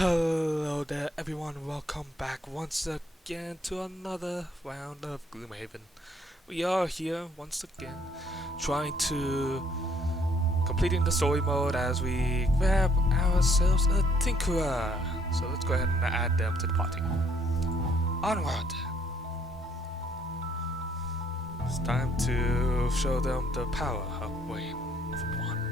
Hello there everyone, welcome back once again to another round of Gloomhaven. We are here once again trying to completing the story mode as we grab ourselves a Tinkerer. So let's go ahead and add them to the party. Onward! It's time to show them the power of Wayne of One.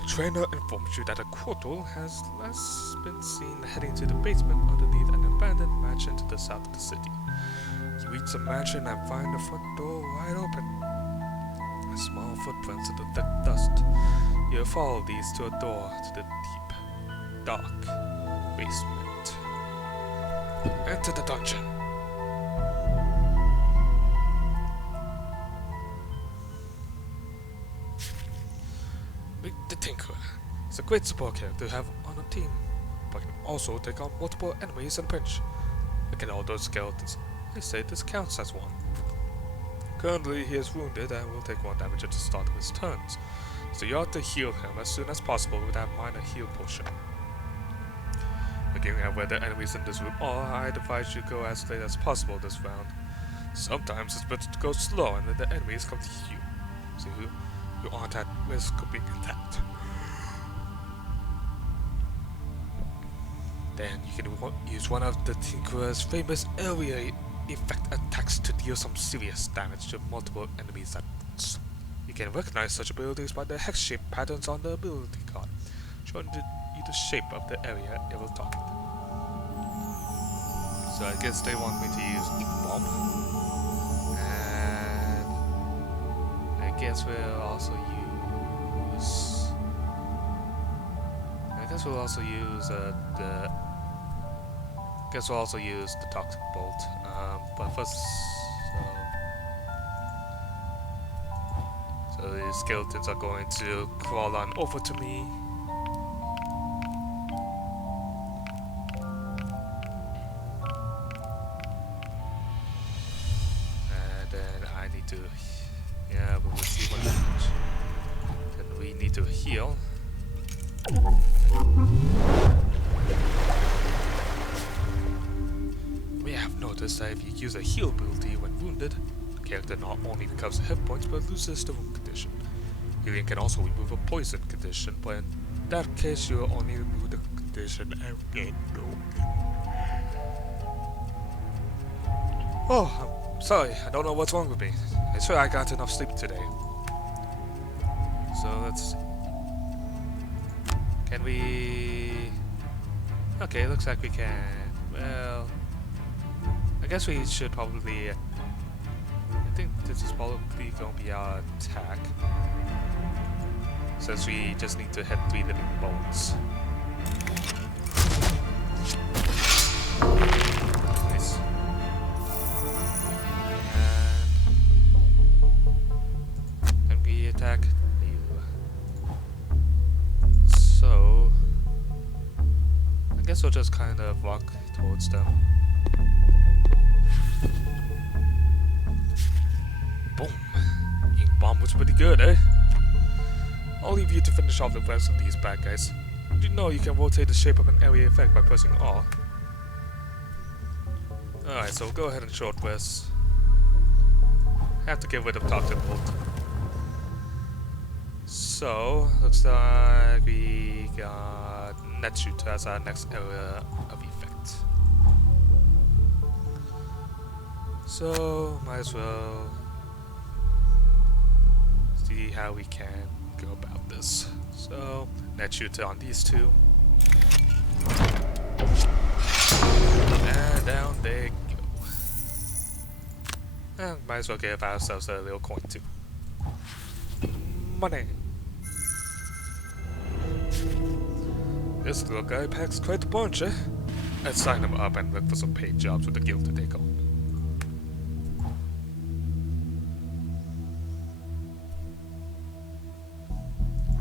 The trainer informs you that a portal has last been seen heading to the basement underneath an abandoned mansion to the south of the city. You reach the mansion and find the front door wide open. A small footprints in the thick dust. You follow these to a door to the deep, dark basement. Enter the dungeon. The Tinkerer is a great support character to have on a team, but can also take on multiple enemies in a pinch. Look at all those skeletons. I say this counts as one. Currently he is wounded and will take 1 damage at the start of his turns, so you ought to heal him as soon as possible with that minor heal potion. Looking at where the enemies in this room are, I advise you go as late as possible this round. Sometimes it's better to go slow and let the enemies come to you, so you aren't at risk of being attacked. Then you can use one of the Tinkerer's famous area effect attacks to deal some serious damage to multiple enemies at once. You can recognize such abilities by the hex-shaped patterns on the ability card, showing you the shape of the area it will target. So I guess they want me to use Ink Bomb. And I guess we'll also use the Toxic Bolt. But first, so the skeletons are going to crawl on over to me. And then I need to, but we'll see what damage. Then we need to heal. We have noticed that if you use a heal ability when wounded, the character not only recovers hit points but loses the wound condition. Healing can also remove a poison condition, but in that case you will only remove the condition and get no. Oh, I'm sorry, I don't know what's wrong with me. I swear I got enough sleep today. So let's see. Can we... Okay, looks like we can... Well... I guess we should probably... I think this is probably going to be our attack. Since we just need to hit 3 living bones. Nice. And we attack you. So... I guess we'll just kind of walk towards them. Boom! Ink Bomb was pretty good, eh? I'll leave you to finish off the rest of these bad guys. Did you know you can rotate the shape of an area effect by pressing R? Alright, so go ahead and short rest. Have to get rid of Toxic Bolt. So, looks like we got Net Shoot as our next area of effect. So, might as well see how we can go about this. So, Net Shoot on these two. And down they go. And might as well give ourselves a little coin too. Money! This little guy packs quite a bunch, eh? Let's sign him up and look for some paid jobs with the guild to take on.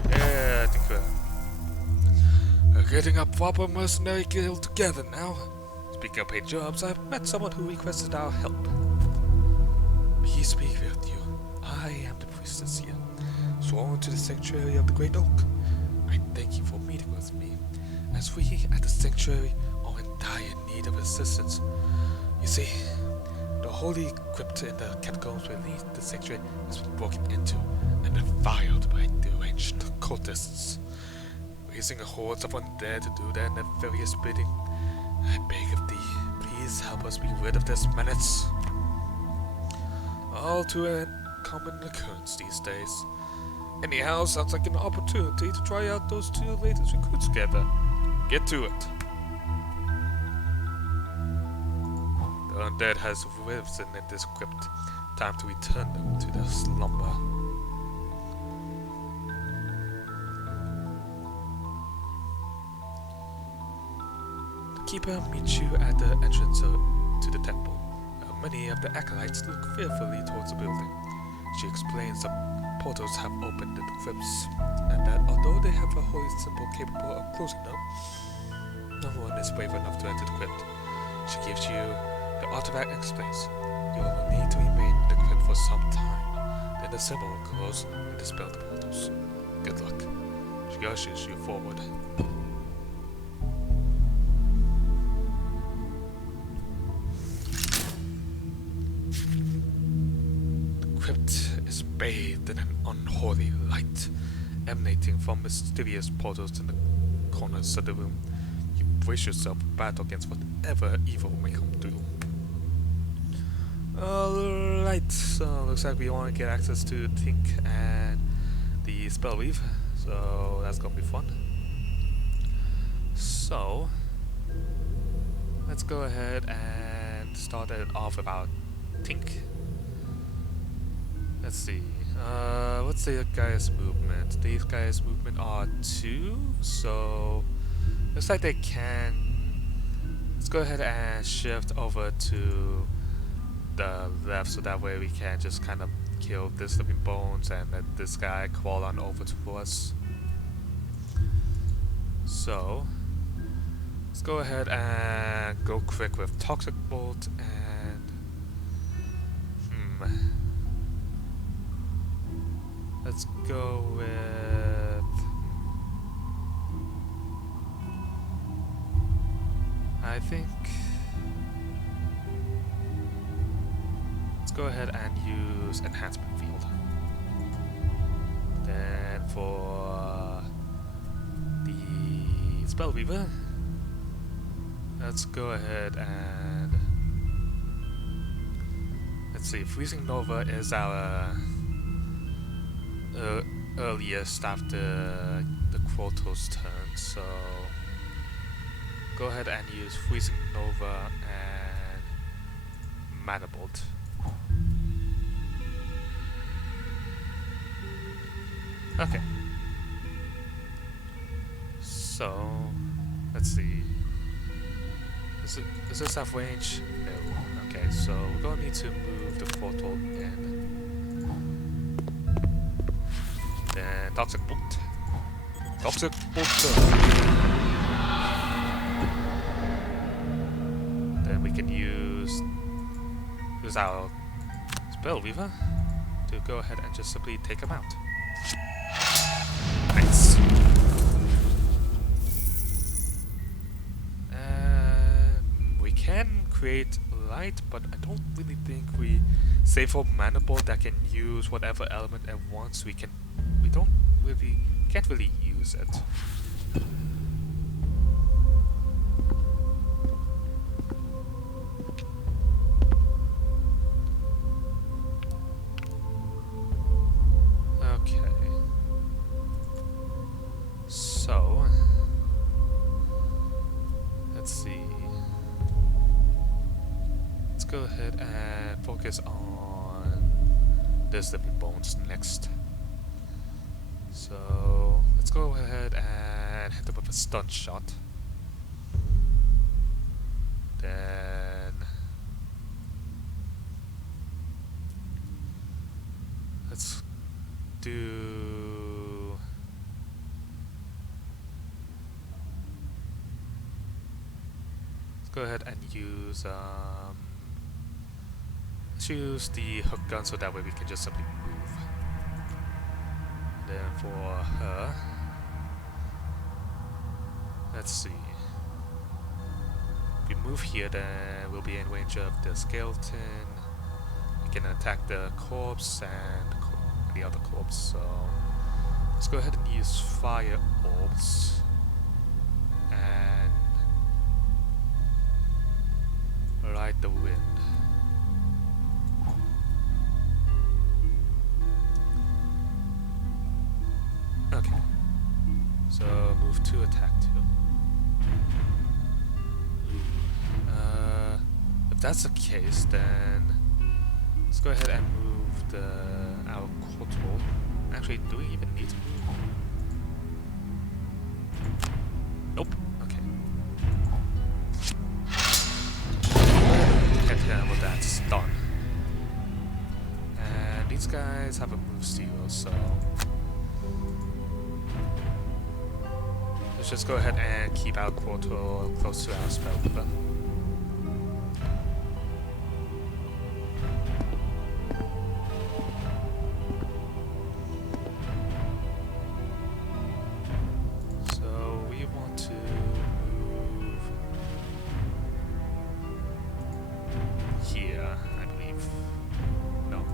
Yeah, I think we're getting a proper mercenary guild together now. Speaking of paid jobs, I've met someone who requested our help. Peace be with you. I am the priestess here, sworn to the sanctuary of the Great Oak. I thank you for meeting with me. as we at the sanctuary are in dire need of assistance. You see, the holy crypt in the catacombs beneath the sanctuary has been broken into and defiled by deranged cultists, raising hordes of undead to do their nefarious bidding. I beg of thee, please help us be rid of this menace. All too common occurrence these days. Anyhow, sounds like an opportunity to try out those two latest recruits together. Get to it. The undead has risen in this crypt. Time to return them to their slumber. The keeper meets you at the entrance to the temple. Many of the acolytes look fearfully towards the building. She explains that portals have opened in the crypts, and that although they have a holy symbol capable of closing them, no one is brave enough to enter the crypt. She gives you the artifact and explains, you will need to remain in the crypt for some time, then the symbol will close and dispel the portals. Good luck. She ushers you forward. The crypt is bathed in an unholy light, emanating from mysterious portals in the corners of the room. You brace yourself for battle against whatever evil may come through. Alright, so looks like we want to get access to Tink and the Spell Weave, so that's gonna be fun. So, let's go ahead and start it off about Tink. Let's see, what's the guy's movement? These guys' movement are 2, so looks like they can. Let's go ahead and shift over to the left so that way we can just kind of kill this living bones and let this guy crawl on over to us. So let's go ahead and go quick with Toxic Bolt and let's go with I think let's go ahead and use Enhancement Field. Then for the Spellweaver, let's go ahead and let's see, Freezing Nova is our earliest after the Quoto's turn, so go ahead and use Freezing Nova and Mana Bolt. Okay. So let's see. Is this half range? No. Okay, so we're gonna need to move the portal in. Then Toxic Bolt. Toxic Bolt. Then we can use our Spell Weaver to go ahead and just simply take him out. Nice. We can create light, but I don't really think we save for Mana Bolt that can use whatever element at once. We can't really use it. So, let's see. Let's go ahead and focus on this living bones next. So, let's go ahead and hit them with a stun shot. Then let's do go ahead and use let's use the hook gun so that way we can just simply move. Then for her, Let's see. If we move here, then we'll be in range of the skeleton. We can attack the corpse and the other corpse. So let's go ahead and use fire orbs and ride the wind. Okay. So move to attack 2. If that's the case, then let's go ahead and move our control. Actually, do we even need to move? Nope. Okay. Can't handle that stun. And these guys have a move steal, so let's just go ahead and keep our portal close to our spell weapon. So we want to move here, I believe. No.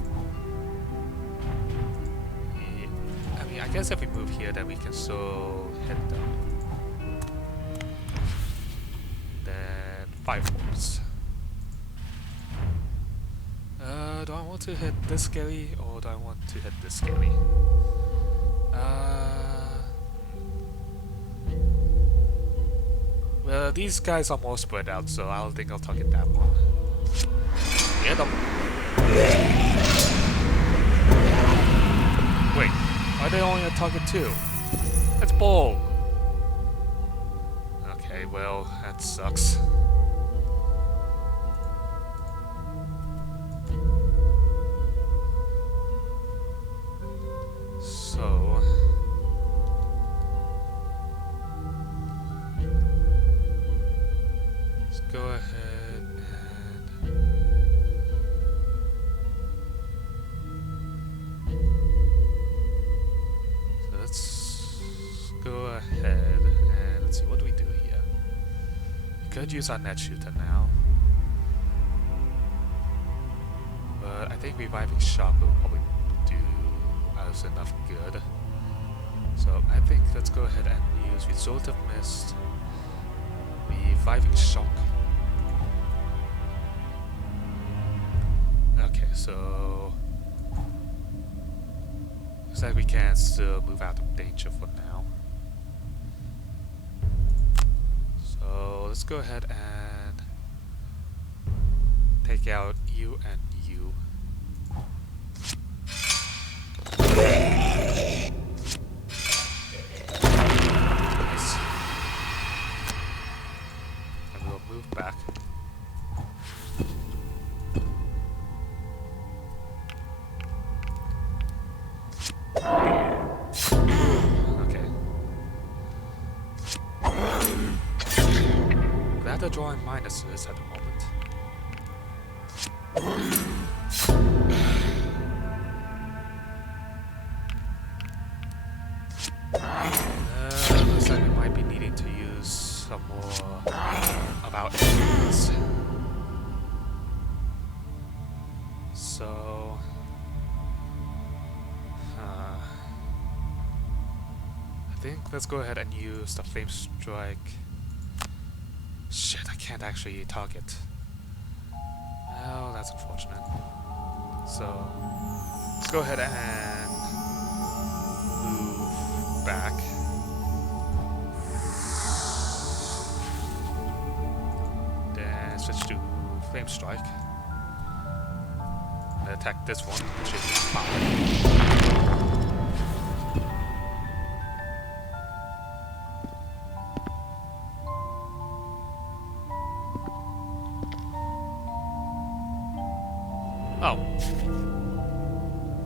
I mean, I guess if we move here, then we can still hit them. 5 orbs. Do I want to hit this skelly or do I want to hit this skelly? Well, these guys are more spread out, so I think I'll target that one. Get them. Wait, are they only a target 2? That's bull. Okay, well, that sucks. So let's go ahead and let's go ahead and let's see, what do we do here? We could use our net shooter now, but I think reviving shock will probably do us enough good. So I think let's go ahead and use Restorative Mist, Reviving Shock. Okay, so looks like we can still move out of danger for now. So let's go ahead and take out you and you. Nice. And we'll move back. Okay. Glad they're drawing minuses at the moment. Looks like we might be needing to use some more of our enemies. So, I think let's go ahead and use the Flame Strike. Shit, I can't actually target. Well, that's unfortunate. So, let's go ahead and move back. Then switch to Flame Strike. And attack this one, which is fire. Oh.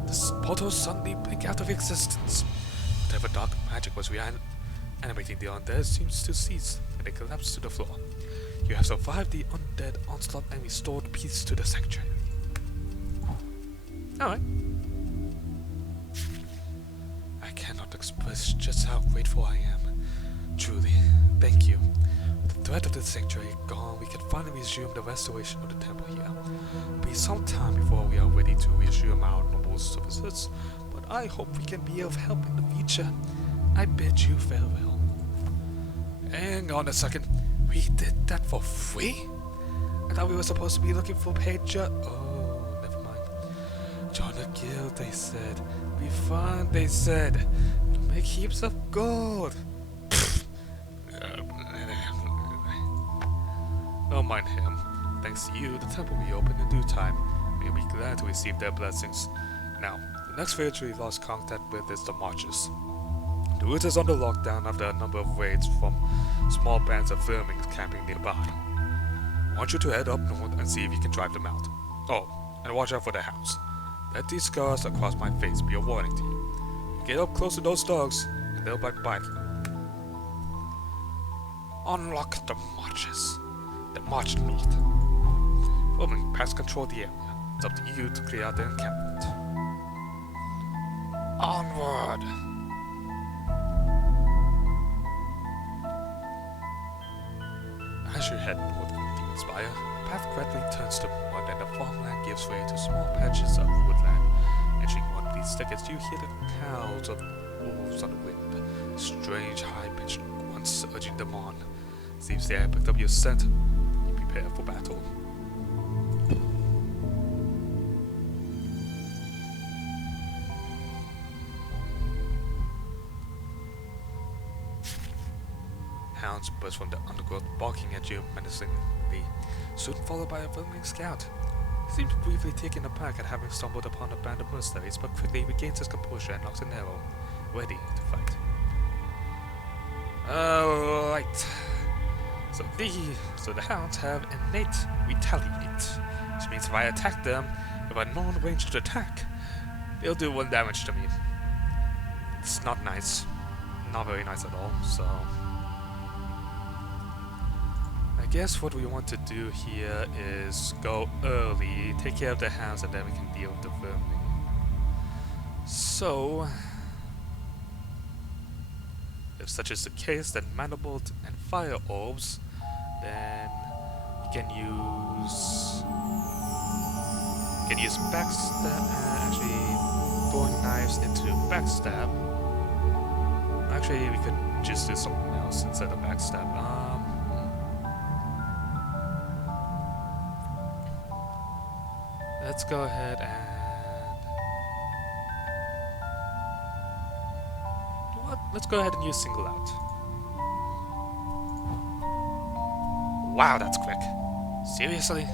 This portal suddenly blinked out of existence. Whatever dark magic was animating the undead seems to cease, and they collapse to the floor. You have survived the undead onslaught and restored peace to the sanctuary. Alright. I cannot express just how grateful I am. truly. Thank you. With the threat of the sanctuary gone, we can finally resume the restoration of the temple here. It'll be some time before we are ready to resume our normal services, but I hope we can be of help in the future. I bid you farewell. Hang on a second. We did that for free? I thought we were supposed to be looking for paid oh, never mind. Join the guild, they said. Be fun, they said. Make heaps of gold. Don't mind him. Thanks to you, the temple will be open in due time. We'll be glad to receive their blessings. Now, the next village we lost contact with is the Marches. The route is under lockdown after a number of raids from small bands of vermins camping nearby. I want you to head up north and see if you can drive them out. Oh, and watch out for the hounds. Let these scars across my face be a warning to you. Get up close to those dogs, and they'll bite you. Unlock the Marches. They march north. Vermin pest control the area. It's up to you to clear out the encampment. Onward! As you head north from the Spire, the path gradually turns to mud and the farmland gives way to small patches of woodland. Entering one of these thickets, you hear the howls of wolves on the wind, strange high-pitched grunts urging them on. Seems they have picked up your scent. You prepare for battle. Hounds burst from the undergrowth, barking at you menacingly, soon followed by a vermin scout. He seems briefly taken aback at having stumbled upon a band of mercenaries, but quickly regains his composure and locks an arrow, ready to fight. Right. So the hounds have innate retaliate, which means if I attack them with a non-ranged attack, they'll do 1 damage to me. It's not nice. Not very nice at all, so I guess what we want to do here is go early, take care of the hounds, and then we can deal with the vermin. So, if such is the case, then Manifold and Fire Orbs, then you can use Backstab, actually throwing knives into Backstab. Actually, we could just do something else instead of Backstab. Let's go ahead and... Let's go ahead and use Single Out. Wow, that's quick. Seriously?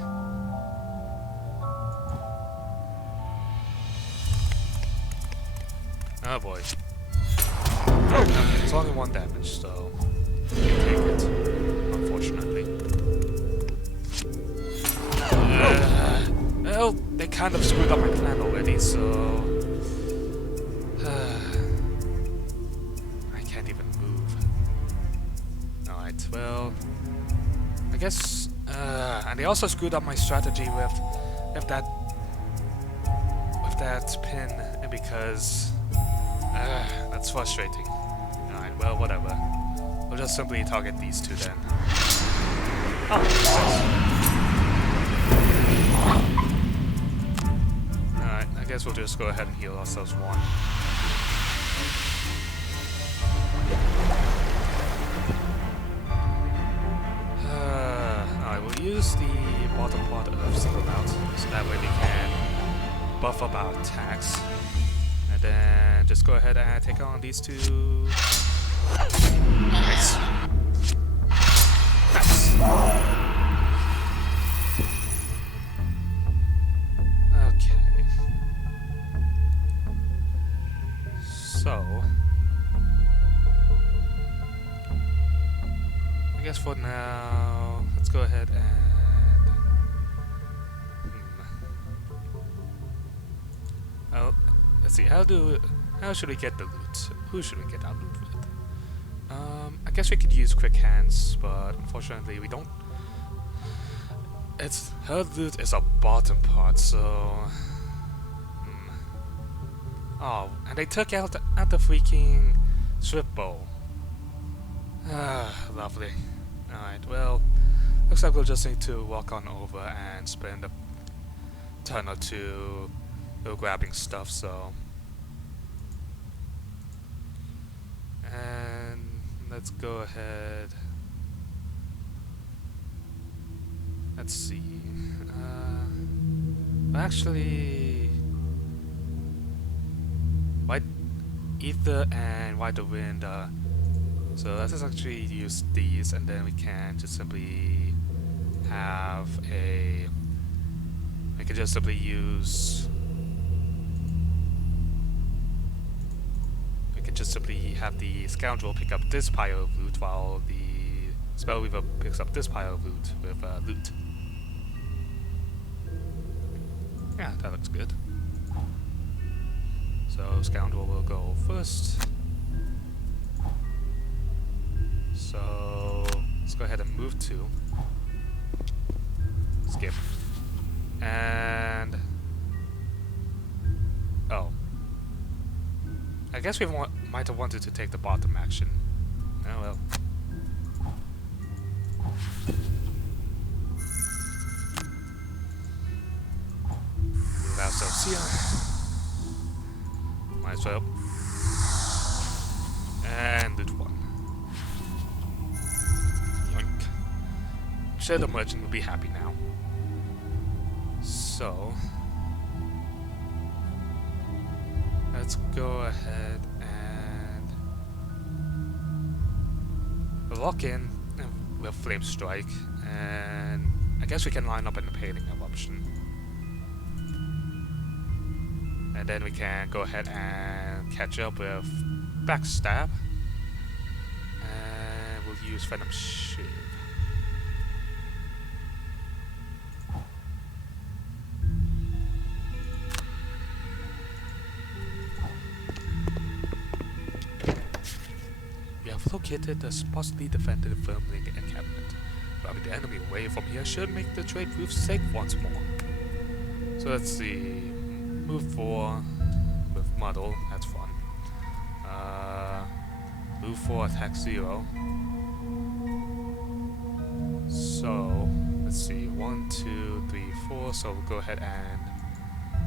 Oh boy. Okay, it's only 1 damage, so you can take it, unfortunately. Well, they kind of screwed up my plan already, so... I can't even move. Alright, well... I guess... and they also screwed up my strategy with that pin, because... that's frustrating. Alright, well, whatever. We'll just simply target these two then. Oh, alright, I guess we'll just go ahead and heal ourselves 1. Alright, we'll use the bottom part of Single Out, so that way we can buff up our attacks. And then just go ahead and take on these two. Nice. Nice. Okay. So, I guess for now, let's go ahead and... Oh, let's see, how should we get the loot? Who should we get our loot with? I guess we could use Quick Hands, but unfortunately we don't. Her loot is a bottom part, so... Oh, and they took out the freaking strip bow. Ah, lovely. Alright, well, looks like we'll just need to walk on over and spend a turn or two grabbing stuff, so... And let's go ahead... Let's see... actually... White Ether and White Wind, so let's just actually use these, and then we can just simply have a... We can just simply use... We can just simply have the Scoundrel pick up this pile of loot, while the Spellweaver picks up this pile of loot with loot. Yeah, that looks good. So Scoundrel will go first. So let's go ahead and move to skip. And oh, I guess we might have wanted to take the bottom action. Oh well. Move ourselves here. Might as well. And loot one. Yoink. I'm sure the merchant will be happy now. So let's go ahead and lock in with Flame Strike, and I guess we can line up an Impaling Eruption. And then we can go ahead and catch up with Backstab. And we'll use Venom Shiv. We have located the sparsely defended Firmling encampment. Driving the enemy away from here should make the trade route safe once more. So let's see. Move 4 with Muddle, that's fun. Move 4, attack 0. So, let's see, 1, 2, 3, 4, so we'll go ahead and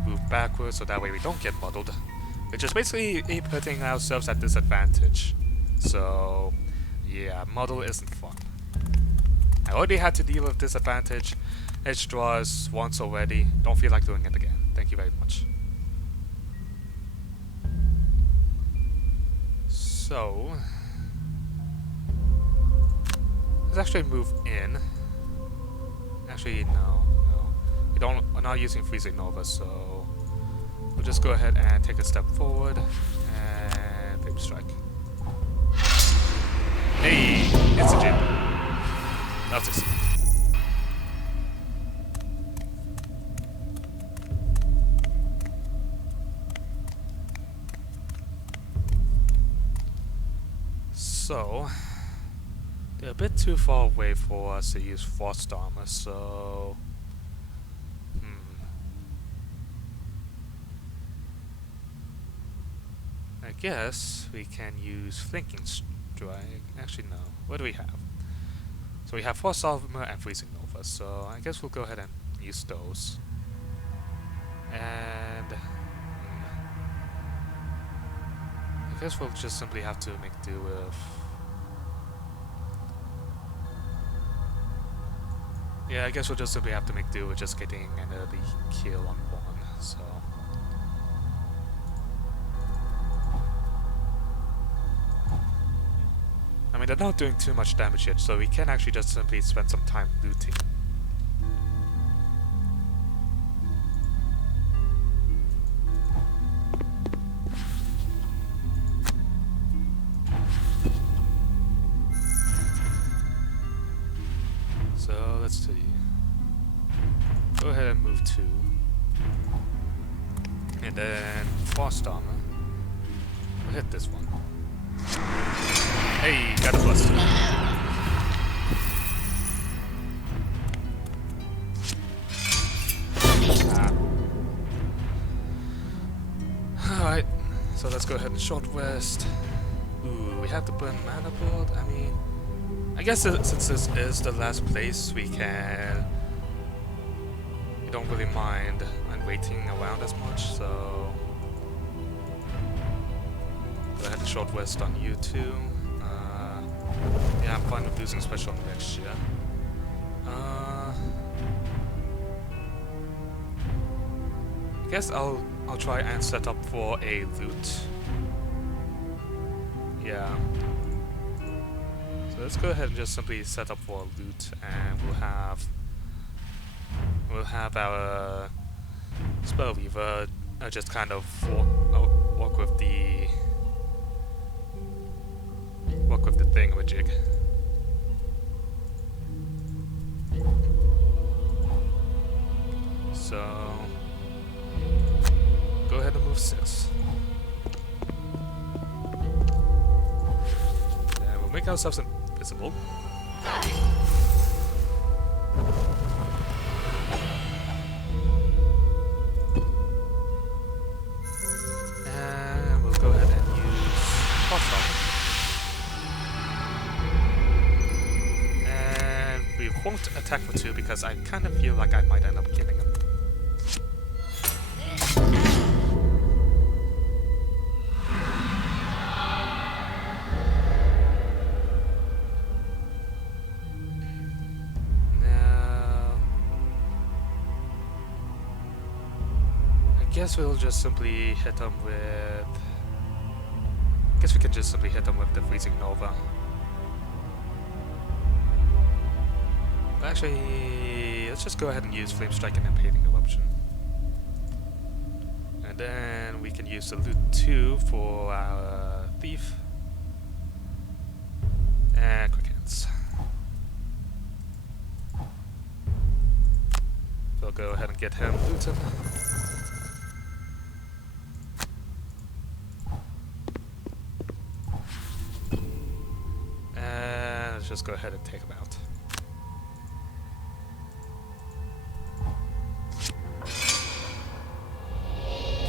move backwards so that way we don't get muddled. Which is basically putting ourselves at disadvantage. So, yeah, muddle isn't fun. I already had to deal with disadvantage. Edge draws once already, don't feel like doing it again. Thank you very much. So let's actually move in. Actually, no. We're not using Freezing Nova, so we'll just go ahead and take a step forward and Flame Strike. Hey, it's a gym. Love to see. So, they're a bit too far away for us to use Frost Armor, so... I guess we can use Flanking Strike. Actually, no. What do we have? So we have Frost Armor and Freezing Nova, so I guess we'll go ahead and use those. And... I guess we'll just simply have to make do with... Yeah, I guess we'll just simply have to make do with just getting an early kill on one, so... I mean, they're not doing too much damage yet, so we can actually just simply spend some time looting. So, let's see. Go ahead and move 2. And then Frost Armor. We'll hit this one. Hey, got a plus 2. Alright, so let's go ahead and short rest. Ooh, we have to burn mana board. I mean, I guess since this is the last place, we don't really mind and waiting around as much, so go ahead and short rest on you two. Yeah, I'm fine with losing special next year. I guess I'll try and set up for a loot. Yeah. So let's go ahead and just simply set up for a loot, and we'll have our spell weaver just kind of walk with the thingamajig. So go ahead and move 6. And we'll make ourselves invisible. And we'll go ahead and use hostile. And we won't attack for 2 because I kind of feel like I might end up killing him. I guess we'll just simply hit him with... I guess we can just simply hit him with the Freezing Nova. But actually, let's just go ahead and use Flame Strike and Impaling Eruption. And then we can use the Loot 2 for our Thief. And Quick Hands. So I'll go ahead and get him looted. And let's just go ahead and take him out.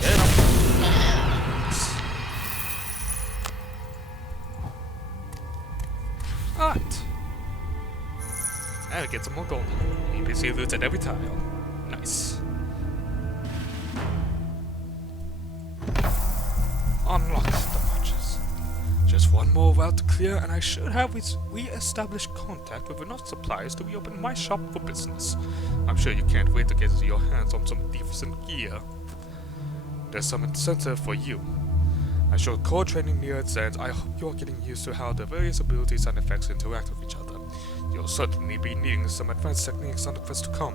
Get him! Alright. And we get some more gold. NPC loots at every tile. Nice. Unlock the marches. Just one more route to clear, and I should have re-established contact with enough supplies to reopen my shop for business. I'm sure you can't wait to get your hands on some decent gear. There's some incentive for you. I showed core training near its end. I hope you're getting used to how the various abilities and effects interact with each other. You'll certainly be needing some advanced techniques on the quest to come.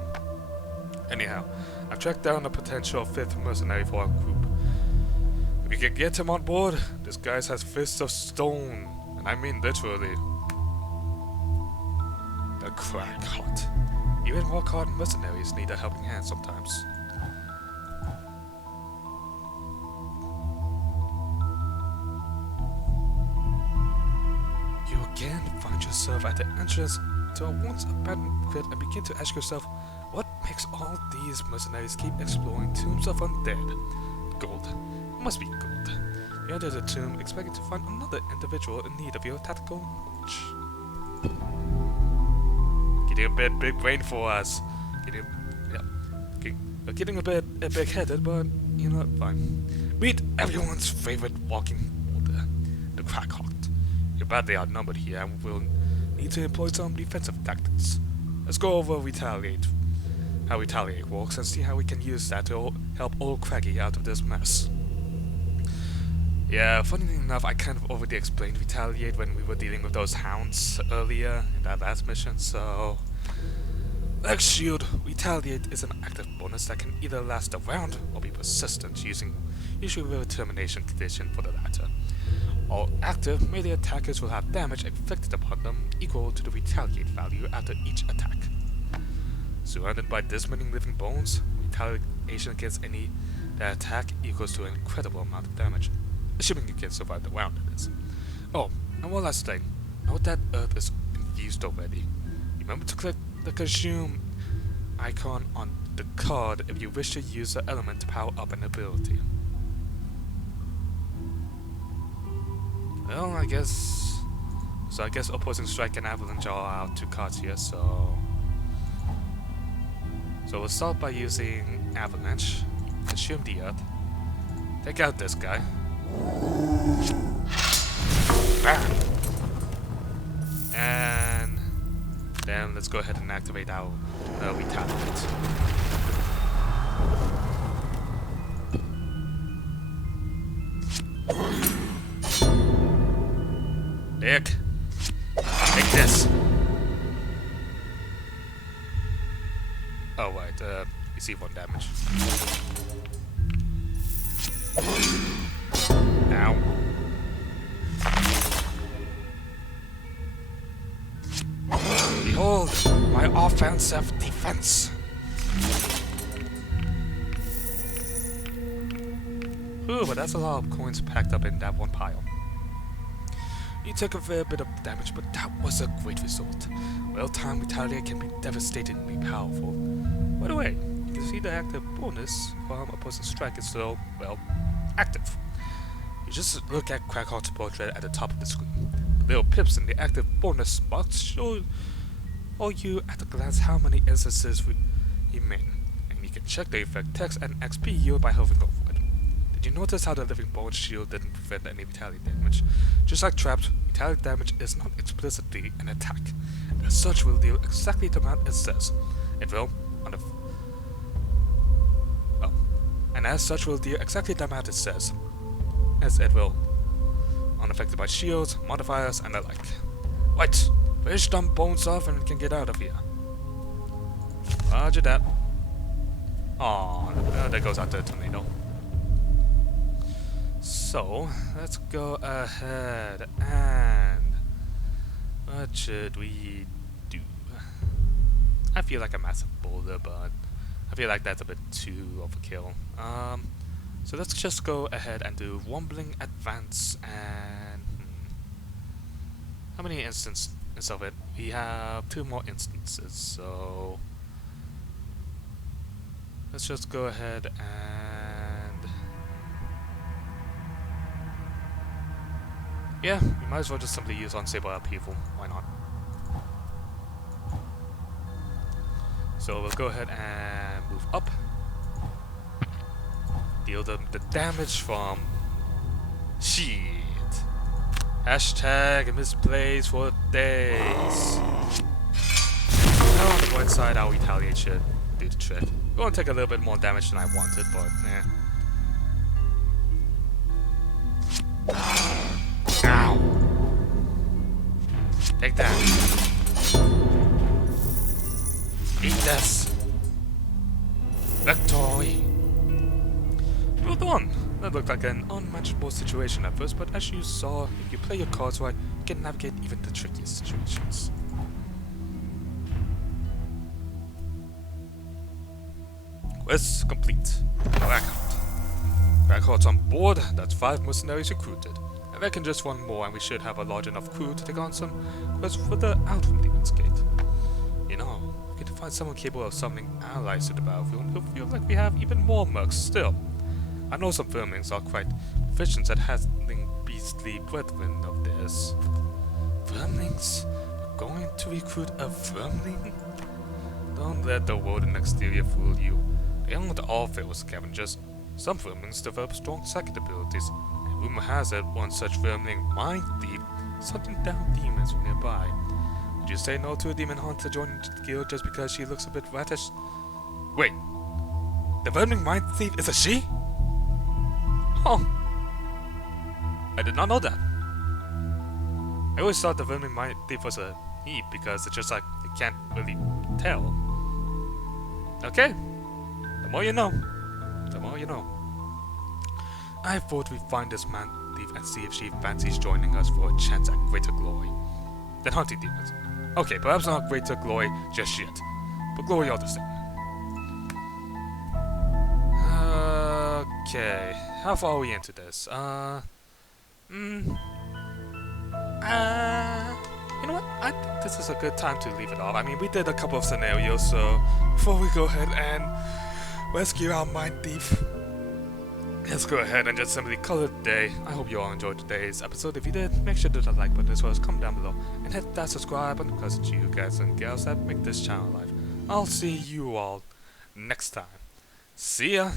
Anyhow, I've tracked down a potential 5th mercenary for our group. If you can get him on board, this guy has fists of stone, and I mean literally. The crack hot. Even rock-hard mercenaries need a helping hand sometimes. You again find yourself at the entrance to a once abandoned pit and begin to ask yourself, what makes all these mercenaries keep exploring tombs of undead? Gold. It must be gold. You enter the tomb expecting to find another individual in need of your tactical knowledge. Getting a bit big brain for us. Getting a bit big-headed, but you know, fine. Meet everyone's favorite walking boulder, the Crackhawk. You're badly outnumbered here and will need to employ some defensive tactics. Let's go over how Retaliate works and see how we can use that to help old Craggy out of this mess. Yeah, funny enough, I kind of already explained Retaliate when we were dealing with those hounds earlier in that last mission, so... Like Shield, Retaliate is an active bonus that can either last a round or be persistent, usually with a termination condition for the latter. All active, melee attackers will have damage inflicted upon them equal to the Retaliate value after each attack. Surrounded by dismantling living bones, retaliation against any that attack equals to an incredible amount of damage, assuming you can survive the round, that is. Oh, and one last thing. Note that Earth is infused already. Remember to click the consume icon on the card if you wish to use the element to power up an ability. Well, I guess So I guess opposing strike and avalanche are our two cards here, so we'll start by using avalanche, consume the earth, take out this guy. Bam! And then let's go ahead and activate our retaliate. Dick! Take this! Oh wait, receive 1 damage. Ow. Behold, my offensive defense! Ooh, but that's a lot of coins packed up in that one pile. You took a fair bit of damage, but that was a great result. Well-timed retaliate can be devastatingly powerful. By the way, you see the active bonus from opposing strike is still, well, active. You just look at Crackheart's portrait at the top of the screen. The little pips in the active bonus box show you at a glance how many instances remain, and you can check the effect text and XP yield by hovering over it. Did you notice how the living bone shield didn't prevent any retaliate damage? Just like trapped, retaliate damage is not explicitly an attack, and as such will deal exactly the amount it says. It will, and as such will deal exactly the amount it says, as it will, unaffected by shields, modifiers, and the like. Right, finish them bones off and we can get out of here. Roger that. Aww, there goes out the tornado. So, let's go ahead and what should we do? I feel like a massive boulder, but I feel like that's a bit too overkill. So let's just go ahead and do Wombling Advance and how many instances of it? We have 2 more instances, so let's just go ahead and yeah, we might as well just simply use Unstable Upheaval. Why not? So we'll go ahead and move up. Deal them the damage from shit. Hashtag misplays for days. Now on the right side, our retaliate should do the trick. We're gonna take a little bit more damage than I wanted, but Ow! Take that. Eat this. Victory. Well done. That looked like an unmanageable situation at first, but as you saw, if you play your cards right, you can navigate even the trickiest situations. Quest complete. Crackheart's on board. That's 5 mercenaries recruited. I reckon just 1 more and we should have a large enough crew to take on some quests for the out from Demon's Gate. You know, if we can find someone capable of summoning allies to the battlefield, it'll feel like we have even more mercs still. I know some firmlings are quite proficient at handling beastly brethren of theirs. Firmlings? We're going to recruit a firmling? Don't let the world and exterior fool you. They aren't all filled with scavengers. Some firmlings develop strong psychic abilities, and rumor has it one such firmling, Mind Thief, is hunting down demons from nearby. Would you say no to a demon hunter joining the guild just because she looks a bit rattish? Wait, the firmling Mind Thief is a she? Oh, I did not know that. I always thought the vermin Mind Thief was a he because it's just like you can't really tell. Okay, the more you know. The more you know. I thought we'd find this man thief and see if she fancies joining us for a chance at greater glory. Then hunting demons. Okay, perhaps not greater glory just yet, but glory all the same. Okay, how far are we into this? You know what? I think this is a good time to leave it off. I mean, we did a couple of scenarios, so before we go ahead and rescue our Mind Thief, let's go ahead and just simply call it a day. I hope you all enjoyed today's episode. If you did, make sure to hit that like button as well as comment down below and hit that subscribe button because it's you guys and gals that make this channel alive. I'll see you all next time. See ya!